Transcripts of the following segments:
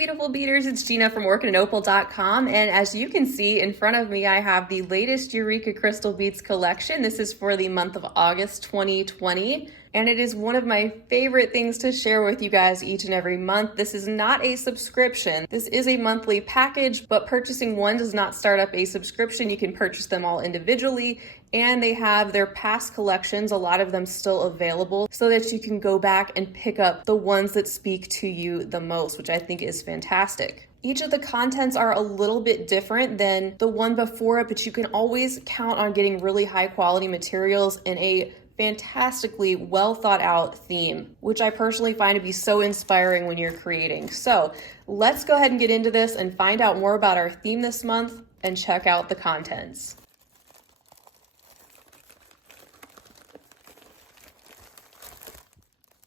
beautiful beaders, it's Gina from workandopal.com, and as you can see in front of me, I have the latest Eureka crystal beads collection. This is for the month of August 2020, and it is one of my favorite things to share with you guys each and every month. This is not a subscription. This is a monthly package, but purchasing one does not start up a subscription. You can purchase them all individually, and they have their past collections, a lot of them still available, so that you can go back and pick up the ones that speak to you the most, which I think is fantastic. Each of the contents are a little bit different than the one before it, but you can always count on getting really high quality materials in a fantastically well thought out theme, which I personally find to be so inspiring when you're creating. So let's go ahead and get into this and find out more about our theme this month and check out the contents.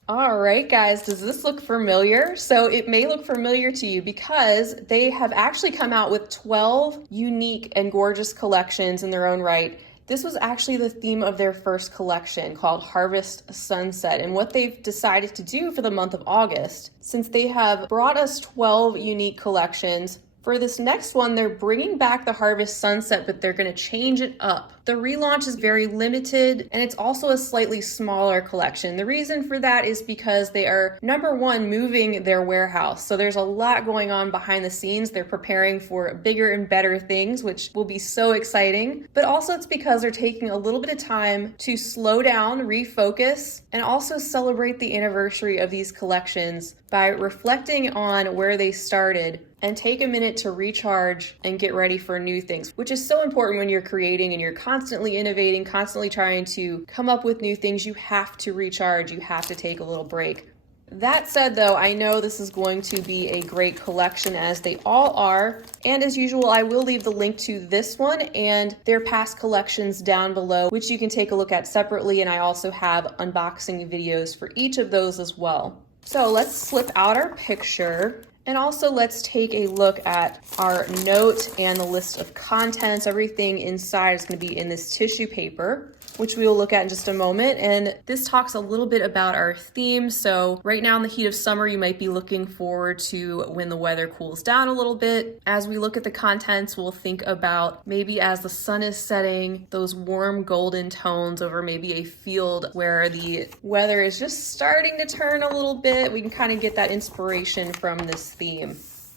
All right, guys, does this look familiar? So it may look familiar to you because they have actually come out with 12 unique and gorgeous collections in their own right. This was actually the theme of their first collection called Harvest Sunset. And what they've decided to do for the month of August, since they have brought us 12 unique collections, for this next one, they're bringing back the Harvest Sunset, but they're going to change it up. The relaunch is very limited, and it's also a slightly smaller collection. The reason for that is because they are, number one, moving their warehouse. So there's a lot going on behind the scenes. They're preparing for bigger and better things, which will be so exciting. But also it's because they're taking a little bit of time to slow down, refocus, and also celebrate the anniversary of these collections by reflecting on where they started and take a minute to recharge and get ready for new things, which is so important when you're creating and you're constantly innovating, constantly trying to come up with new things. You have to recharge, you have to take a little break. That said, though, I know this is going to be a great collection, as they all are. And as usual, I will leave the link to this one and their past collections down below, which you can take a look at separately. And I also have unboxing videos for each of those as well. So let's slip out our picture. And also let's take a look at our note and the list of contents. Everything inside is going to be in this tissue paper, which we will look at in just a moment. And this talks a little bit about our theme. So right now in the heat of summer, you might be looking forward to when the weather cools down a little bit. As we look at the contents, we'll think about maybe as the sun is setting, those warm golden tones over maybe a field where the weather is just starting to turn a little bit. We can kind of get that inspiration from this theme.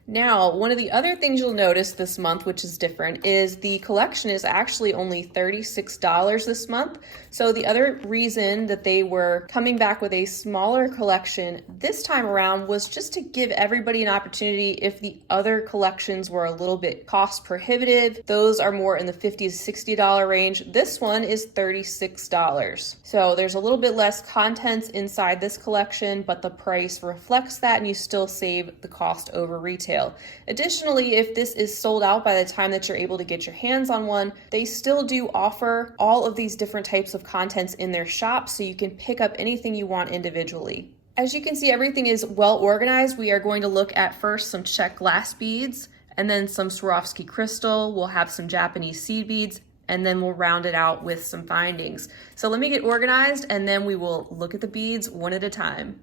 Now, one of the other things you'll notice this month, which is different, is the collection is actually only $36 this month. So the other reason that they were coming back with a smaller collection this time around was just to give everybody an opportunity. If the other collections were a little bit cost prohibitive, those are more in the $50 to $60 range. This one is $36. So there's a little bit less contents inside this collection, but the price reflects that and you still save the cost over retail. Additionally, if this is sold out by the time that you're able to get your hands on one, they still do offer all of these different types of contents in their shop, so you can pick up anything you want individually. As you can see, everything is well organized. We are going to look at first some check glass beads, and then some Swarovski crystal. We'll have some Japanese seed beads, and then we'll round it out with some findings. So let me get organized, and then we will look at the beads one at a time.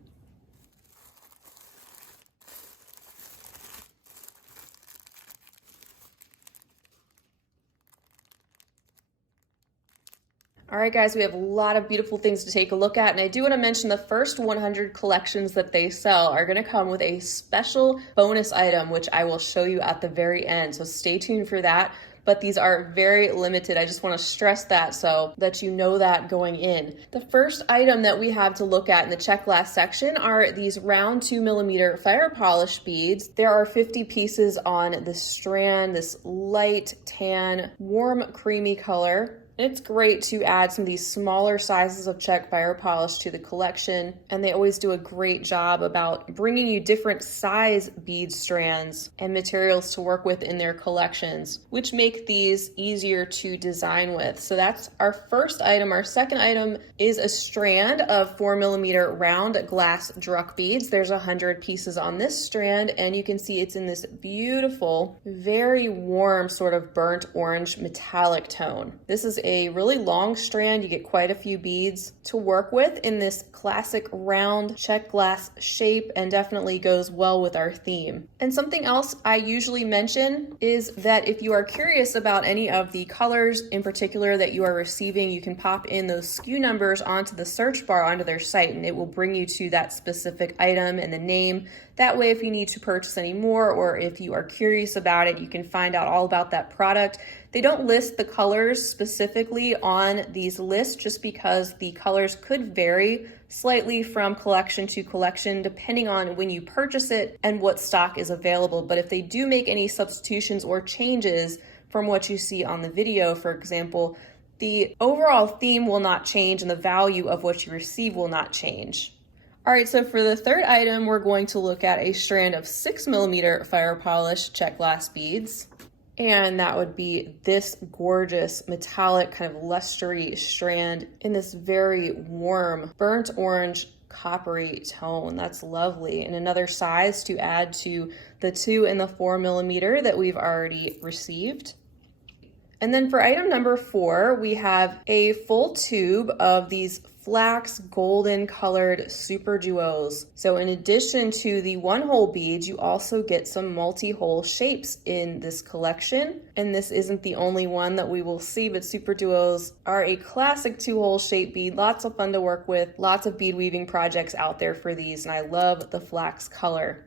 All right, guys, we have a lot of beautiful things to take a look at. And I do want to mention the first 100 collections that they sell are going to come with a special bonus item, which I will show you at the very end. So stay tuned for that. But these are very limited. I just want to stress that so that you know that going in. The first item that we have to look at in the check glass section are these round 2mm fire polish beads. There are 50 pieces on this strand, this light tan, warm creamy color. It's great to add some of these smaller sizes of check fire polish to the collection, and they always do a great job about bringing you different size bead strands and materials to work with in their collections, which make these easier to design with. So that's our first item. Our second item is a strand of 4mm round glass Druck beads. There's 100 pieces on this strand, and you can see it's in this beautiful, very warm sort of burnt orange metallic tone. This is a really long strand. You get quite a few beads to work with in this classic round check glass shape, and definitely goes well with our theme. And something else I usually mention is that if you are curious about any of the colors in particular that you are receiving, you can pop in those SKU numbers onto the search bar onto their site, and it will bring you to that specific item and the name. That way, if you need to purchase any more, or if you are curious about it, you can find out all about that product. They don't list the colors specifically on these lists just because the colors could vary slightly from collection to collection depending on when you purchase it and what stock is available. But if they do make any substitutions or changes from what you see on the video, for example, the overall theme will not change and the value of what you receive will not change. All right, so for the third item, we're going to look at a strand of 6mm fire polish check glass beads. And that would be this gorgeous metallic kind of lustery strand in this very warm burnt orange coppery tone. That's lovely. And another size to add to the 2 and the 4mm that we've already received. And then for item number 4, we have a full tube of these Flax golden colored super duos. So in addition to the 1-hole beads, you also get some multi-hole shapes in this collection. And this isn't the only one that we will see, but super duos are a classic 2-hole shape bead. Lots of fun to work with, lots of bead weaving projects out there for these, and I love the Flax color.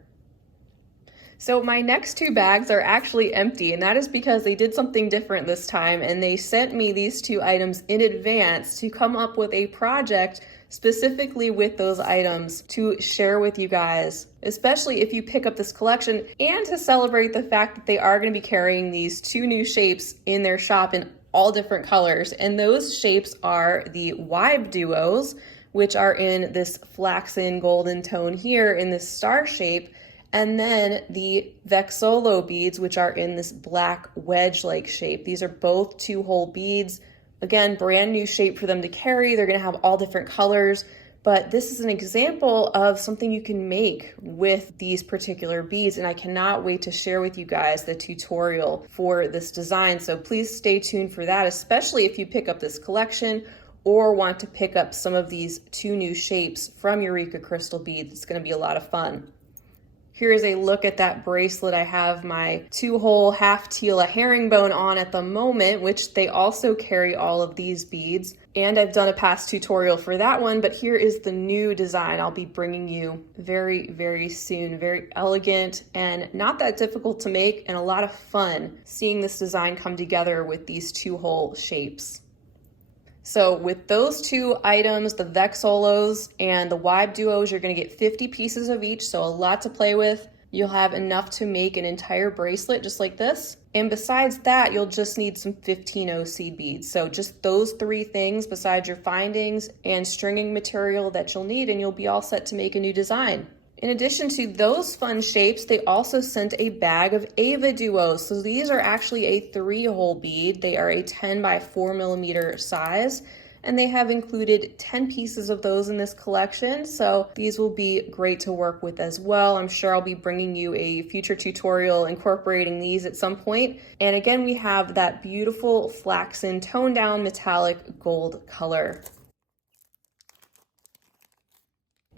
So my next 2 bags are actually empty, and that is because they did something different this time, and they sent me these 2 items in advance to come up with a project specifically with those items to share with you guys, especially if you pick up this collection, and to celebrate the fact that they are going to be carrying these 2 new shapes in their shop in all different colors. And those shapes are the Wibe duos, which are in this flaxen golden tone here in this star shape, and then the Vexolo beads, which are in this black wedge-like shape. These are both 2-hole beads. Again, brand new shape for them to carry. They're going to have all different colors, but this is an example of something you can make with these particular beads, and I cannot wait to share with you guys the tutorial for this design. So please stay tuned for that, especially if you pick up this collection or want to pick up some of these 2 new shapes from Eureka Crystal Beads. It's going to be a lot of fun. Here is a look at that bracelet. I have my 2-hole half Tila herringbone on at the moment, which they also carry all of these beads. And I've done a past tutorial for that one, but here is the new design I'll be bringing you very, very soon. Very elegant and not that difficult to make, and a lot of fun seeing this design come together with these 2-hole shapes. So with those 2 items, the Vexolos and the Wibe duos, you're going to get 50 pieces of each, so a lot to play with. You'll have enough to make an entire bracelet just like this. And besides that, you'll just need some 15-0 seed beads. So just those 3 things besides your findings and stringing material that you'll need, and you'll be all set to make a new design. In addition to those fun shapes, they also sent a bag of Ava duos. So these are actually a 3-hole bead. They are a 10 by 4mm size, and they have included 10 pieces of those in this collection. So these will be great to work with as well. I'm sure I'll be bringing you a future tutorial incorporating these at some point. And again, we have that beautiful flaxen toned down metallic gold color.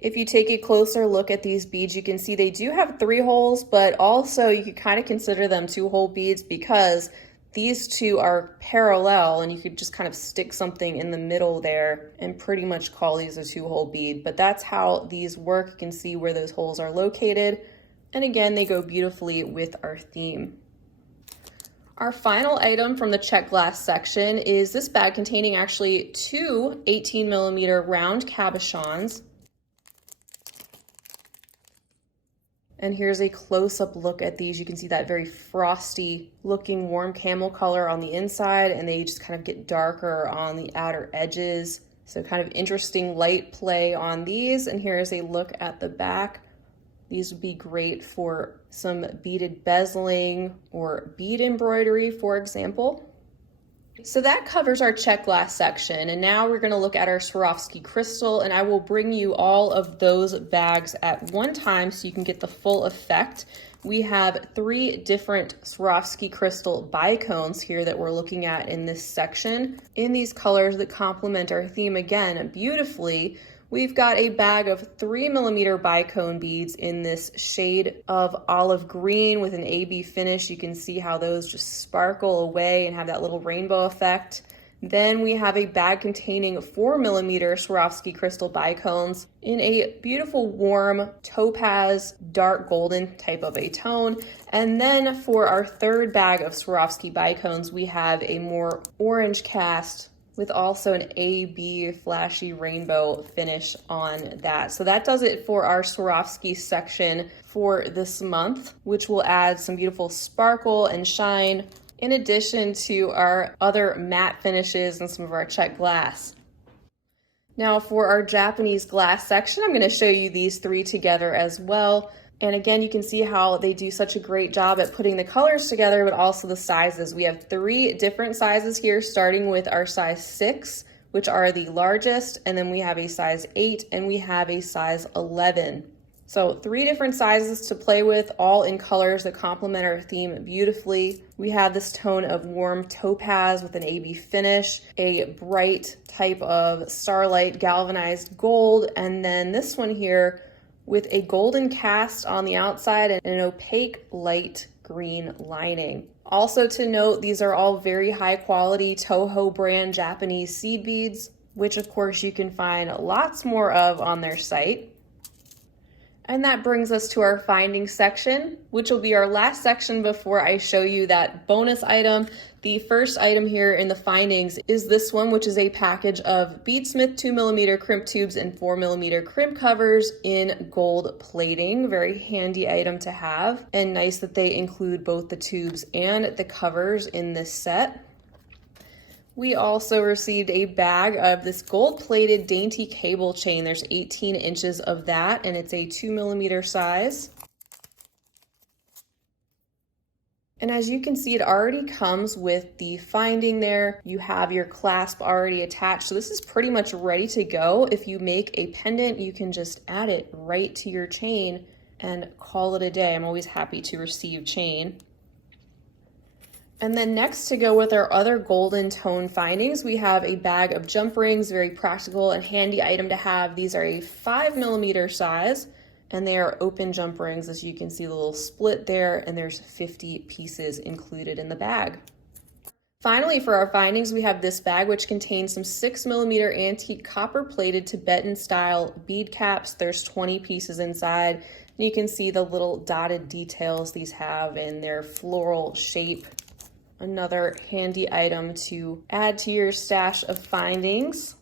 If you take a closer look at these beads, you can see they do have 3 holes, but also you could kind of consider them 2-hole beads because these 2 are parallel, and you could just kind of stick something in the middle there and pretty much call these a 2-hole bead. But that's how these work. You can see where those holes are located. And again, they go beautifully with our theme. Our final item from the check glass section is this bag containing actually 2 18mm round cabochons. And here's a close-up look at these. You can see that very frosty looking warm camel color on the inside, and they just kind of get darker on the outer edges. So kind of interesting light play on these. And here's a look at the back. These would be great for some beaded bezeling or bead embroidery, for example. So that covers our check glass section, and now we're going to look at our Swarovski Crystal, and I will bring you all of those bags at one time so you can get the full effect. We have 3 different Swarovski Crystal Bicones here that we're looking at in this section in these colors that complement our theme again beautifully. We've got a bag of 3mm Bicone beads in this shade of olive green with an AB finish. You can see how those just sparkle away and have that little rainbow effect. Then we have a bag containing 4mm Swarovski Crystal Bicones in a beautiful warm topaz dark golden type of a tone. And then for our third bag of Swarovski Bicones, we have a more orange cast with also an AB flashy rainbow finish on that. So that does it for our Swarovski section for this month, which will add some beautiful sparkle and shine in addition to our other matte finishes and some of our check glass. Now for our Japanese glass section, I'm going to show you these 3 together as well. And again, you can see how they do such a great job at putting the colors together, but also the sizes. We have 3 different sizes here, starting with our size 6, which are the largest, and then we have a size 8, and we have a size 11. So 3 different sizes to play with, all in colors that complement our theme beautifully. We have this tone of warm topaz with an AB finish, a bright type of starlight galvanized gold, and then this one here with a golden cast on the outside and an opaque light green lining. Also to note, these are all very high quality Toho brand Japanese seed beads, which of course you can find lots more of on their site. And that brings us to our findings section, which will be our last section before I show you that bonus item. The first item here in the findings is this one, which is a package of Beadsmith 2mm crimp tubes and 4mm crimp covers in gold plating. Very handy item to have, and nice that they include both the tubes and the covers in this set. We also received a bag of this gold-plated Dainty cable chain. There's 18 inches of that, and it's a 2mm size. And as you can see, it already comes with the finding there. You have your clasp already attached, so this is pretty much ready to go. If you make a pendant, you can just add it right to your chain and call it a day. I'm always happy to receive chain. And then next, to go with our other golden tone findings, we have a bag of jump rings, very practical and handy item to have. These are a 5mm size, and they are open jump rings. As you can see, the little split there, and there's 50 pieces included in the bag. Finally, for our findings, we have this bag, which contains some 6mm antique copper plated Tibetan style bead caps. There's 20 pieces inside. And you can see the little dotted details these have in their floral shape. Another handy item to add to your stash of findings.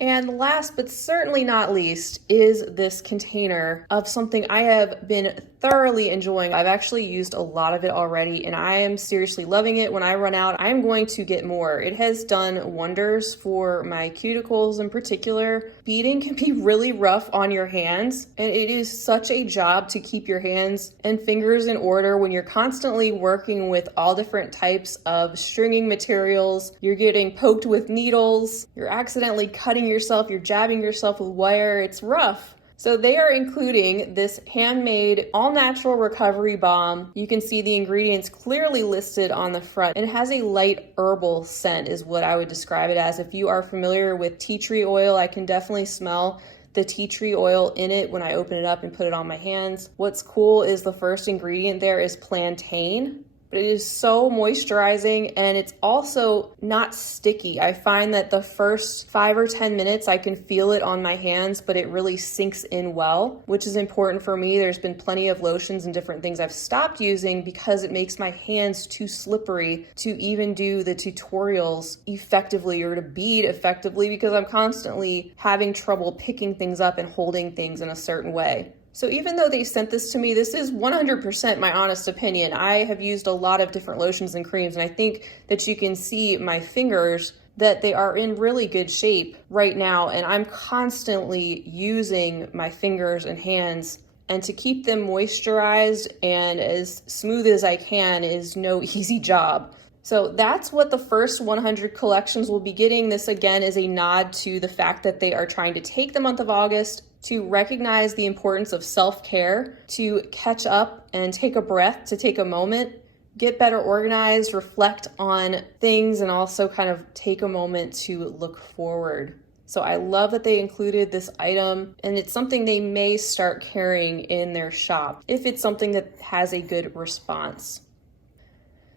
And last but certainly not least is this container of something I have been thoroughly enjoying. I've actually used a lot of it already, and I am seriously loving it. When I run out, I'm going to get more. It has done wonders for my cuticles in particular. Beading can be really rough on your hands, and it is such a job to keep your hands and fingers in order when you're constantly working with all different types of stringing materials. You're getting poked with needles, you're accidentally cutting yourself, you're jabbing yourself with wire. It's rough. So they are including this handmade all-natural recovery balm. You can see the ingredients clearly listed on the front. It has a light herbal scent is what I would describe it as. If you are familiar with tea tree oil, I can definitely smell the tea tree oil in it when I open it up and put it on my hands. What's cool is the first ingredient there is plantain. But it is so moisturizing, and it's also not sticky. I find that the first 5 or 10 minutes I can feel it on my hands, but it really sinks in well, which is important for me. There's been plenty of lotions and different things I've stopped using because it makes my hands too slippery to even do the tutorials effectively or to bead effectively, because I'm constantly having trouble picking things up and holding things in a certain way. So even though they sent this to me, this is 100% my honest opinion. I have used a lot of different lotions and creams, and I think that you can see my fingers that they are in really good shape right now, and I'm constantly using my fingers and hands, and to keep them moisturized and as smooth as I can is no easy job. So that's what the first 100 collections will be getting. This again is a nod to the fact that they are trying to take the month of August to recognize the importance of self-care, to catch up and take a breath, to take a moment, get better organized, reflect on things, and also kind of take a moment to look forward. So I love that they included this item, and it's something they may start carrying in their shop if it's something that has a good response.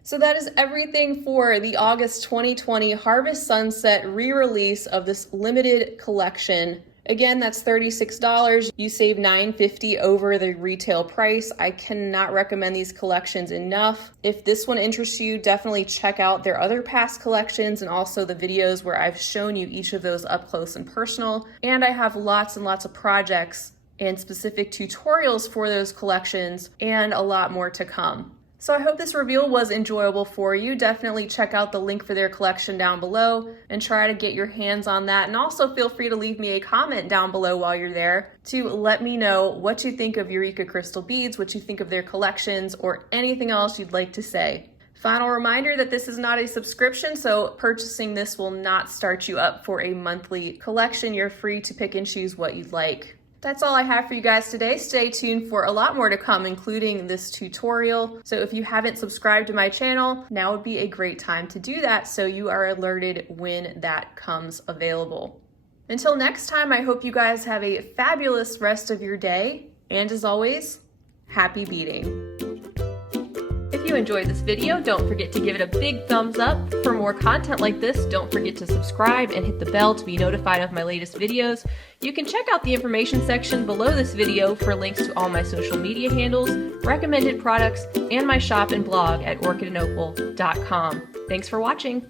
So that is everything for the August 2020 Harvest Sunset re-release of this limited collection. Again, that's $36. You save $9.50 over the retail price. I cannot recommend these collections enough. If this one interests you, definitely check out their other past collections and also the videos where I've shown you each of those up close and personal. And I have lots and lots of projects and specific tutorials for those collections and a lot more to come. So I hope this reveal was enjoyable for you. Definitely check out the link for their collection down below and try to get your hands on that. And also feel free to leave me a comment down below while you're there to let me know what you think of Eureka crystal beads, what you think of their collections, or anything else you'd like to say. Final reminder that this is not a subscription, so purchasing this will not start you up for a monthly collection. You're free to pick and choose what you'd like. That's all I have for you guys today. Stay tuned for a lot more to come, including this tutorial. So if you haven't subscribed to my channel, now would be a great time to do that so you are alerted when that comes available. Until next time, I hope you guys have a fabulous rest of your day. And as always, happy beading. If you enjoyed this video, don't forget to give it a big thumbs up. For more content like this, don't forget to subscribe and hit the bell to be notified of my latest videos. You can check out the information section below this video for links to all my social media handles, recommended products, and my shop and blog at orchidandopal.com. Thanks for watching.